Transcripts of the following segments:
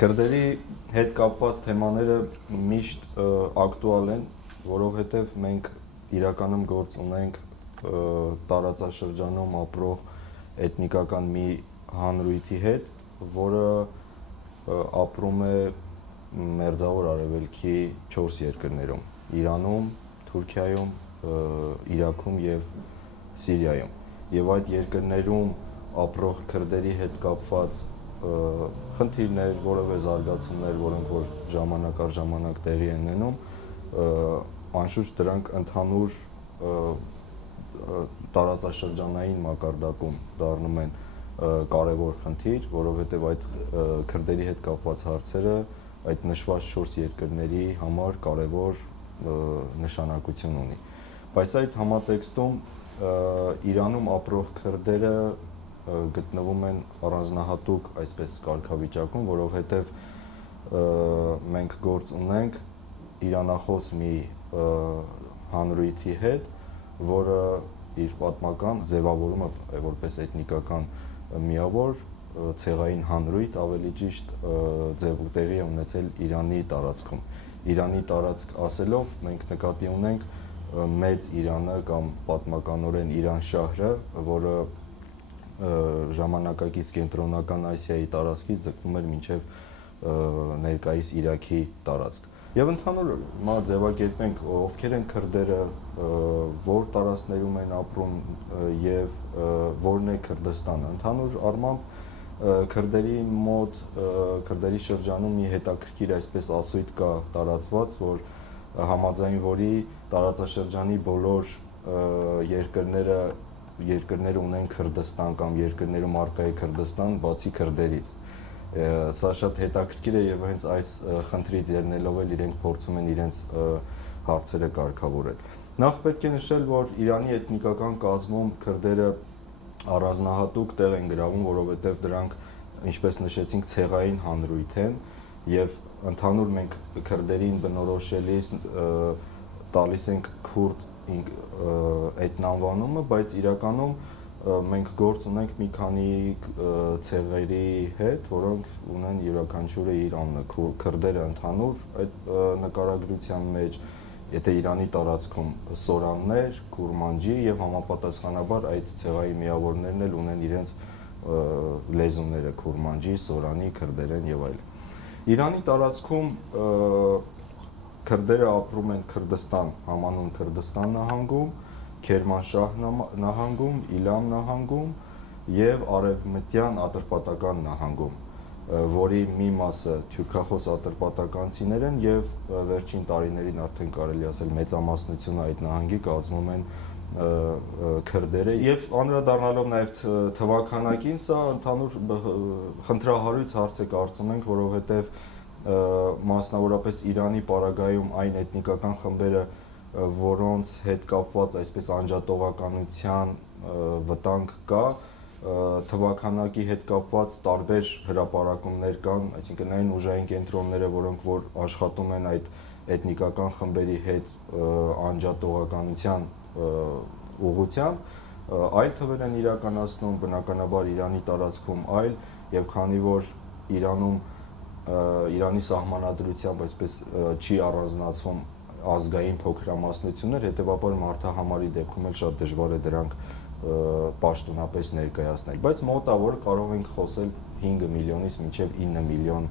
Քրդերի հետ կապված թեմաները միշտ ակտուալ են, որովհետև մենք իրականում գործ ունենք տարածաշրջանում ապրող էթնիկական մի հանրույթի հետ, որը ապրում է Մերձավոր Արևելքի 4 երկրներում՝ Իրանում, Թուրքիայում, Իրաքում եւ Սիրիայում։ Եվ այդ երկրներում ապրող քրդերի հետ կապված խնդիրներ, որևէ զարգացումներ, որոնք որ ժամանակ առ ժամանակ տեղի են ունենում, անշուշտ դրանք ընդհանուր տարածաշրջանային մակարդակում դառնում են կարևոր խնդիր, որովհետև այդ քրդերի հետ կապված հարցերը այդ նշված 4 երկրների համար կարևոր նշանակություն ունի։ Բայց այդ համատեքստում Իրանում ապրող քրդերը գտնվում են առանձնահատուկ այսպես կարգավիճակում, որովհետև մենք գործ ունենք իրանախոս մի հանրույթի հետ, որը իր պատմական ձևավորումը որպես էթնիկական միավոր ցեղային հանրույթ ավելի ճիշտ տեղի է ունեցել Իրանի տարածքում։ Իրանի տարածք ասելով մենք նկատի ունենք մեծ Իրանը կամ պատմականորեն Իրան շահրը, որը ժամանակակից կենտրոնական Ասիայի տարածքից ձգվում էր մինչև ներկայիս Իրաքի տարածք։ Եվ ընդհանուր ձևակերպենք ովքեր են քրդերը, որ տարածքներում են ապրում եւ որն է Քրդստանը։ Ընդհանուր առմամբ քրդերի մոտ, քրդերի շրջանում մի հետաքրքիր այսպես ասույթ կա տարածված, որ համաձայն որի տարածաշրջանի բոլոր երկրները ունեն Քրդստան կամ երկրներում առկա է Քրդստան բացի քրդերից։ Սա շատ հետաքրքիր է եւ հենց այս խնդրից ելնելով էլ իրենք փորձում են իրենց հարցերը կարգավորել։ Նախ պետք է նշել, որ Իրանի էթնիկական կազմում քրդերը առանձնահատուկ տեղ են գրավում, որովհետեւ դրանք, ինչպես նշեցինք, ցեղային հանրույթ են եւ ընդհանուր մենք քրդերին բնորոշելիս տալիս ենք քուրդ էթնանվանումը, բայց իրականում մենք գործ ունենք մի քանի ցեղերի հետ, որոնք ունեն յուրաքանչյուրը իր անունը, քրդերը ընդհանուր այդ նկարագրության մեջ, եթե Իրանի տարածքում սորաններ, քուրմանջի եւ համապատասխանաբար այդ ցեղային միավորներն էլ ունեն իրենց լեզուները՝ քուրմանջի, սորանի, քրդերեն եւ այլն։ Իրանի տարածքում քրդերը ապրում են Քրդստան, համանուն Քրդստան նահանգում, Քերմանշահ նահանգում, Իլամ նահանգում եւ Արևմտյան Ատրպատական նահանգում, որի մի մասը թյուրքախոս ատրպատականցիներ են եւ վերջին տարիներին արդեն կարելի ասել մեծամասնությունը այդ նահանգի կազմում են քրդերը եւ անդրադառնալով նաեւ թվականակին, սա ընդհանուր խնդրահարույց հարց է կարծում ենք, որովհետեւ մասնավորապես Իրանի պարագայում այն էթնիկական խմբերը, որոնց հետ կապված այսպես անջատողականության վտանգ կա, թվականակի հետ կապված տարբեր հրապարակումներ կան, այսինքն այն ուժային կենտրոնները, որոնք որ աշխատում են այդ էթնիկական խմբերի հետ անջատողականության ուղղությամբ, այլ թվեր են իրականացնում, բնականաբար Իրանի տարածքում այլ, եւ քանի որ Իրանի սահմանադրությամբ այսպես չի առանձնացվում ազգային փոքրամասնություններ, հետեւաբար մարդահամարի դեպքում էլ շատ դժվար է դրանք պաշտոնապես ներկայացնել, բայց մոտավոր կարող ենք խոսել 5 միլիոնից մինչև 9 միլիոն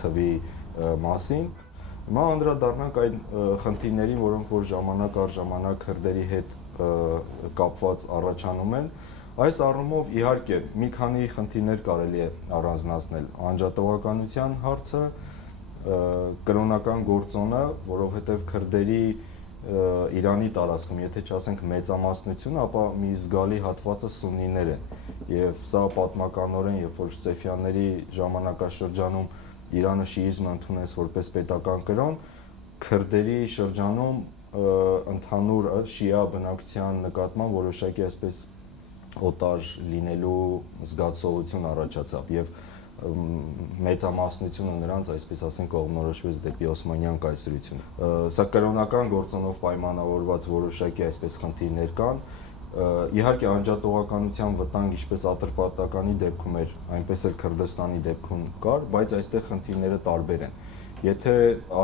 թվի մասին։ Հիմա անդրադառնանք այն խնդիրներին, որոնք որ ժամանակ առ ժամանակ քրդերի հետ կապված առաջանում են։ Այս առումով իհարկե մի քանի խնդիրներ կարելի է առանձնացնել՝ անջատողականության հարցը, կրոնական գործոնը, որովհետև քրդերի Իրանի տարածքում, եթե չասենք մեծամասնությունը, ապա մի զգալի հատվածը սուննիներ են, եւ սա պատմականորեն, երբ որ Սեֆյանների ժամանակաշրջանում Իրանը շիիզմը ընդունեց որպես պետական կրոն, քրդերի շրջանում ընդհանուր շիա բնակչության նկատմամբ որոշակի այսպես օտար լինելու զգացողություն առաջացավ եւ մեծամասնությունը նրանց, այսպես ասենք, կողմնորոշվեց դեպի Օսմանյան կայսրություն։ Սա կրոնական գործոնով պայմանավորված որոշակի այսպես խնդիրներ կան, Իհարկե անջատողականության վտանգ ինչպես Ատրպատականի դեպքում էր, այնպես էլ Քրդստանի դեպքում կար, բայց այստեղ խնդիրները տարբեր են։ Եթե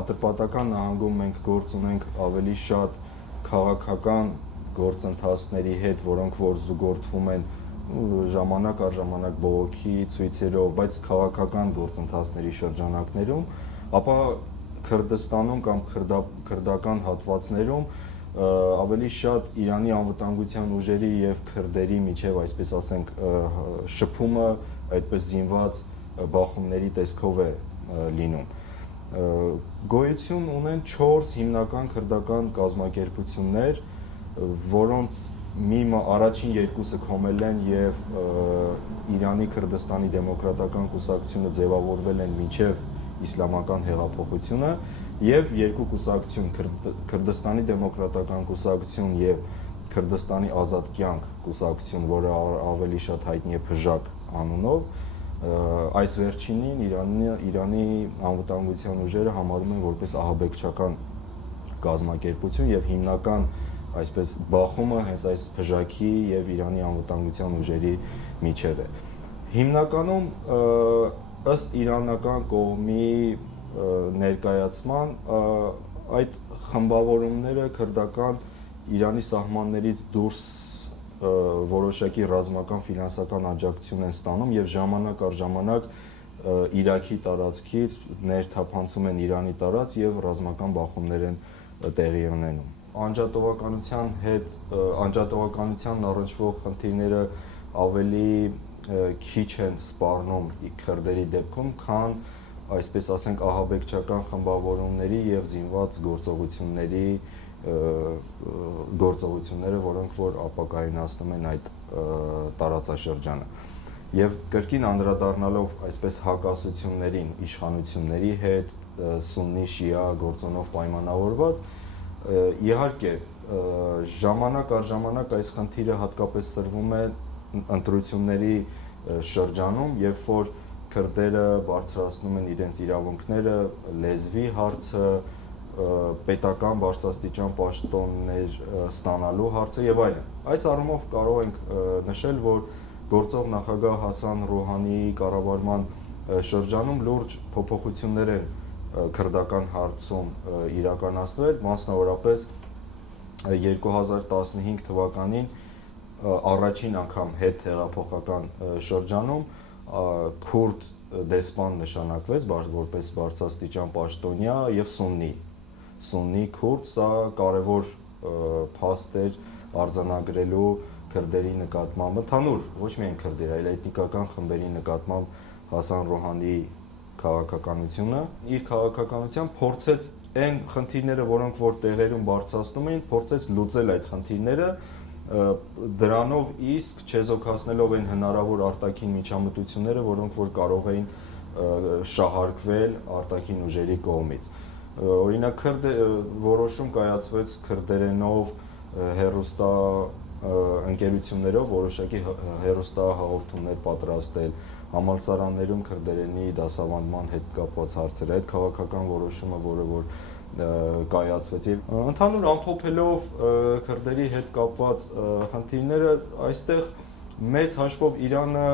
Ատրպատական նահանգում մենք գործ ունենք ավելի շատ քաղաքական գործընթացների հետ, որոնք որ զուգորդվում են ժամանակ առ ժամանակ բողոքի ցույցերով, բայց քաղաքական գործընթացների շրջանակներում, ապա Քրդստանում կամ քրդական հատվածներում ավելի շատ Իրանի անվտանգության ուժերի եւ քրդերի միջև, այսպես ասենք, շփումը այդպես զինված բախումների տեսքով է լինում։ Գոյություն ունեն 4 հիմնական քրդական կազմակերպություններ, որոնց առաջին երկուսը քոմել են եւ Իրանի Քրդստանի դեմոկրատական կուսակցությունը ձևավորվել են մինչեւ իսլամական հեղափոխությունը եւ երկու կուսակցություն Քրդստանի դեմոկրատական կուսակցություն եւ Քրդստանի ազատ կյանք կուսակցություն, որը ավելի շատ հայտնի է Փժակ անունով, այս վերջինին Իրանի անվտանգության ուժերը համարում են որպես ահաբեկչական կազմակերպություն եւ հիմնական այսպես բախումը հենց այս Փժակի եւ Իրանի անվտանգության ուժերի միջեւ է։ Հիմնականում ըստ իրանական կողմի ներկայացման այդ խմբավորումները քրդական Իրանի սահմաններից դուրս որոշակի ռազմական ֆինանսական աջակցություն են ստանում եւ ժամանակ առ ժամանակ Իրաքի տարածքից ներթափանցում են Իրանի տարած եւ ռազմական բախումներ են տեղի ունենում։ Անջատողականությանն առնչվող խնդիրները ավելի քիչ են սպառնում քրդերի դեպքում, քան այսպես ասենք ահաբեկչական խմբավորումների եւ զինված գործողությունները, որոնք որ ապակայունացնում են այդ տարածաշրջանը։ Եվ կրկին անդրադառնալով այսպես հակասություններին իշխանությունների հետ, սուննի շիա գործոնով պայմանավորված, իհարկե ժամանակ առ ժամանակ այս խնդիրը հատկապես սրվում է ընտրությունների շրջանում, երբ որ քրդերը բարձրացնում են իրենց իրավունքները, լեզվի հարցը, պետական բարձրաստիճան պաշտոններ ստանալու հարցը եւ այլն։ Այս առումով կարող ենք նշել, որ գործող նախագահ Հասան Ռոհանիի կառավարման շրջանում լուրջ փոփոխություններ են քրդական հարցում իրականացվել, մասնավորապես 2015 թվականին առաջին անգամ հետ հեղափոխական շրջանում քուրդ դեսպան նշանակվեց որպես բարձրաստիճան պաշտոնյա եւ սուննի քուրդ, սա կարևոր փաստ էր արձանագրելու քրդերի նկատմամբ, ընդհանուր ոչ միայն քրդերի, այլ էթնիկական խմբերի նկատմամբ Հասան Ռոհանիի քաղաքականությունը, իր քաղաքականությամբ փորձեց այն խնդիրները, որոնք որ տեղերում բարձրացնում էին, փորձեց լուծել այդ խնդիրները, դրանով իսկ չեզոքացնելով այն հնարավոր արտաքին միջամտությունները, որոնք որ կարող էին շահարկվել արտաքին ուժերի կողմից։ Օրինակ որոշում կայացվեց քրդերենով հեռուստա ընկերություններով որոշակի հեռուստահաղորդումներ պատրաստել, համալսարաններում քրդերենի դասավանդման հետ կապված հարցեր, այդ քաղաքական որոշումը, որը որ կայացվեց եւ ընդհանուր ամփոփելով քրդերի հետ կապված խնդիրները, այստեղ մեծ հաշվով Իրանը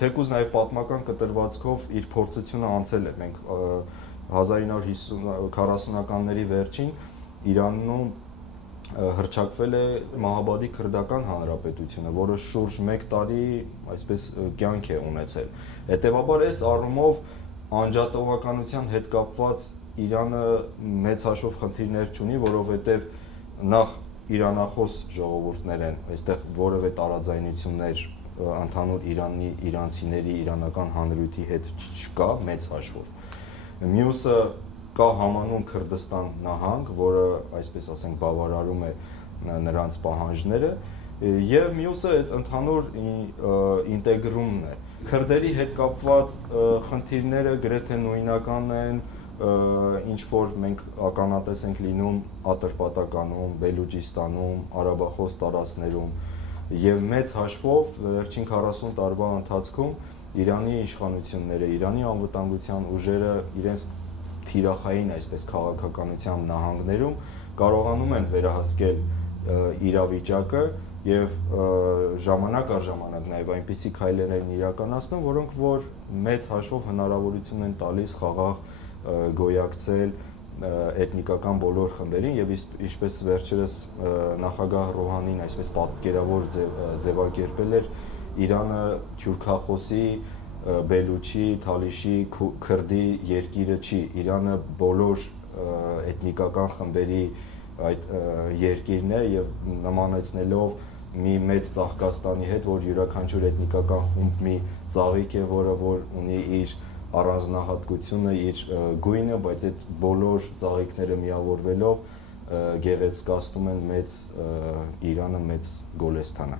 թեկուզ նաեւ պատմական կտրվածքով իր փորձությունը անցել է։ Մենք 1940-ականների վերջին Իրանում հռչակվել է Մահաբադի քրդական հանրապետությունը, որը շուրջ 1 տարի այսպես կյանք է ունեցել։ Հետևաբար այս առումով անջատողականության հետ կապված Իրանը մեծ հաշվով խնդիրներ չունի, որովհետև նախ իրանախոս ժողովուրդներ են, այստեղ որևէ տարաձայնություններ ընդհանուր իրանցիների իրանական հանրույթի հետ չկա մեծ հաշվով։ Մյուսը կա համանուն Քրդստան նահանգ, որը այսպես ասենք բավարարում է նրանց պահանջները, եւ մյուսը այդ ընդհանուր ինտեգրումն է։ Քրդերի հետ կապված խնդիրները գրեթե նույնական են, ինչ որ մենք ականատես ենք լինում Ատրպատականում, Բելուջիստանում, արաբախոս տարածքներում եւ մեծ հաշվով վերջին 40 տարվա ընթացքում Իրանի իշխանությունները, Իրանի անվտանգության ուժերը իրենց թիրախային այսպես քաղաքականության նահանգներում կարողանում են վերահսկել իրավիճակը եւ ժամանակ առ ժամանակ նաեւ այնպիսի քայլեր են իրականացնում, որոնք որ մեծ հաշվով հնարավորություն են տալիս խաղաղ գոյակցել էթնիկական բոլոր խմբերին եւ ինչպես վերջերս նախագահ Ռոհանին այսպես պատկերավոր ձևակերպել էր Իրանը թյուրքախոսի, բելուչի, թալիշի, քրդի երկիրը չի, Իրանը բոլոր էթնիկական խմբերի այդ երկիրն է եւ նմանեցնելով մի մեծ Ծաղկաստանի հետ, որ յուրաքանչյուր էթնիկական խումբ մի ծաղիկ է, որը որ ունի իր առանձնահատկությունը, իր գույնը, բայց այդ բոլոր ծաղիկները միավորվելով գեղեցկացնում են մեծ Իրանը, մեծ Գոլեստանը։